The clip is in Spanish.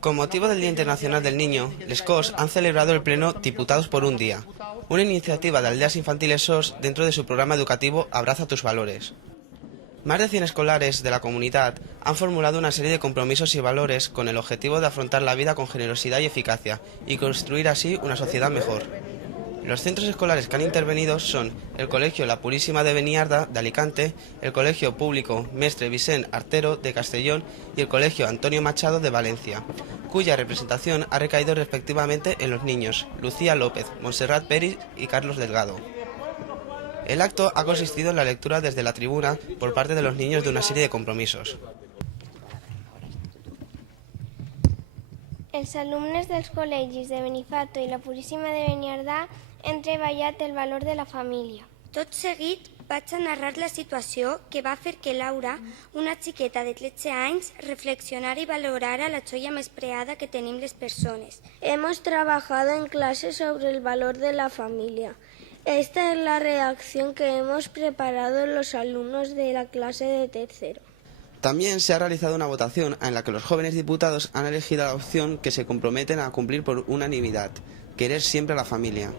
Con motivo del Día Internacional del Niño, les COS han celebrado el pleno Diputados por un Día, una iniciativa de Aldeas Infantiles SOS dentro de su programa educativo Abraza tus valores. Más de 100 escolares de la comunidad han formulado una serie de compromisos y valores con el objetivo de afrontar la vida con generosidad y eficacia y construir así una sociedad mejor. Los centros escolares que han intervenido son el Colegio La Purísima de Beniarda, de Alicante, el Colegio Público Mestre Vicent Artero, de Castellón, y el Colegio Antonio Machado, de Valencia, cuya representación ha recaído respectivamente en los niños Lucía López, Montserrat Peris y Carlos Delgado. El acto ha consistido en la lectura desde la tribuna por parte de los niños de una serie de compromisos. Els alumnes dels col·legis de Benifato i la Puríssima de Beniardà han treballat el valor de la família. Tot seguit vaig a narrar la situació que va fer que Laura, una xiqueta de 13 anys, reflexionara y valorara la joya més preciada que tenim les persones. Hemos trabajado en clase sobre el valor de la familia. Esta es la redacción que hemos preparado los alumnos de la clase de tercero. También se ha realizado una votación en la que los jóvenes diputados han elegido la opción que se comprometen a cumplir por unanimidad: querer siempre a la familia.